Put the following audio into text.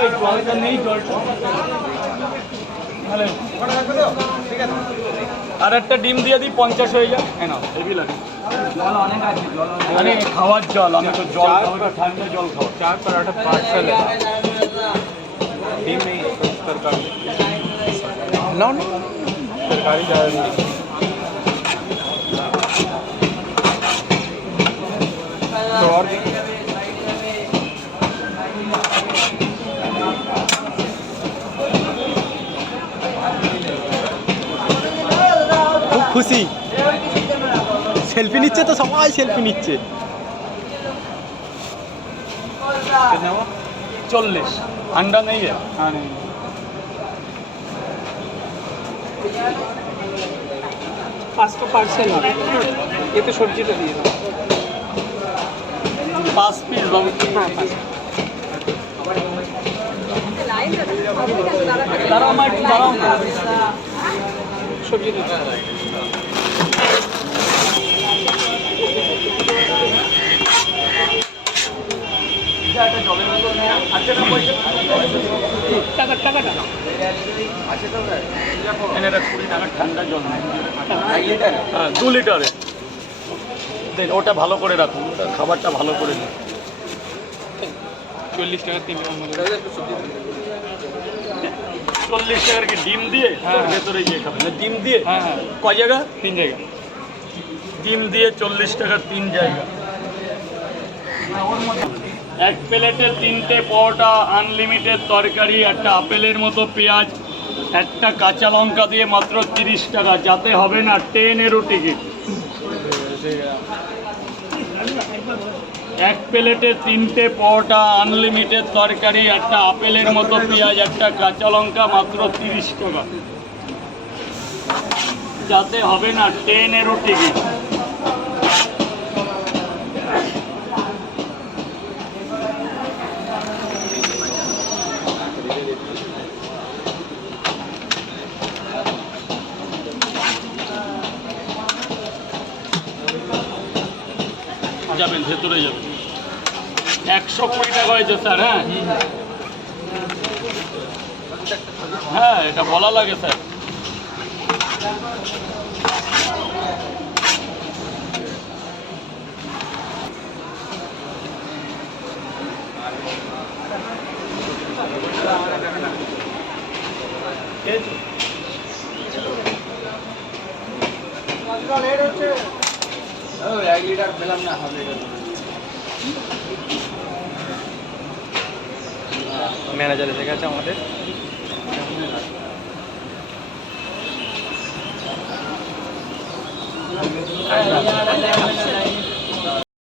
এই জলটা নেই জলটা আর একটা ডিম দিয়ে দিই পঞ্চাশ হয়ে যায়। কেন হেভি লাগে। জল অনেক মানে খাওয়ার জল আমি তো জল খাব ঠান্ডা জল খাব। চার পরাটা পাঁচটা ডিম নেই তরকারি লন তরকারি খুশি। সেলফি নিচ্ছে তো সবাই সেলফি নিচ্ছে। চল্লিশ। আন্ডা নেই পাঁচটা পার্সেল এতে সবজিটা দিয়ে দাও। পাঁচ পিস বাবু। হ্যাঁ, দাঁড়াও আমার জল। হ্যাঁ দু লিটারে। ওটা ভালো করে রাখুন খাবারটা ভালো করে দিন চল্লিশ টাকা তিন চল্লিশ টাকার কি ডিম দিয়ে? হ্যাঁ। ভেতরে ইয়ে খাবেন না, ডিম দিয়ে? হ্যাঁ হ্যাঁ। কয় জায়গা? তিন জায়গা। ডিম দিয়ে চল্লিশ টাকার তিন জায়গা। এক প্লেটে তিনটে পরোটা আনলিমিটেড তরকারি একটা আপেলের মতো পেঁয়াজ একটা কাঁচা লঙ্কা দিয়ে মাত্র তিরিশ টাকা। যাতে হবে না ট্রেনেরও টিকিট। এক প্লেটে তিনটে পরোটা আনলিমিটেড তরকারি, একটা আপেলের মতো পেঁয়াজ, একটা কাঁচা লঙ্কা, মাত্র তিরিশ টাকা। যাতে হবে না ট্রেনেরও টিকিট যাবেন ভেতরে যাবেন একশো কুড়ি টাকা হয়েছে, স্যার হ্যাঁ? হ্যাঁ এটা বলা লাগে, স্যার। এক লিটার পেলাম না, হাফ লিটার। ম্যানেজার এসে গেছে আমাদের।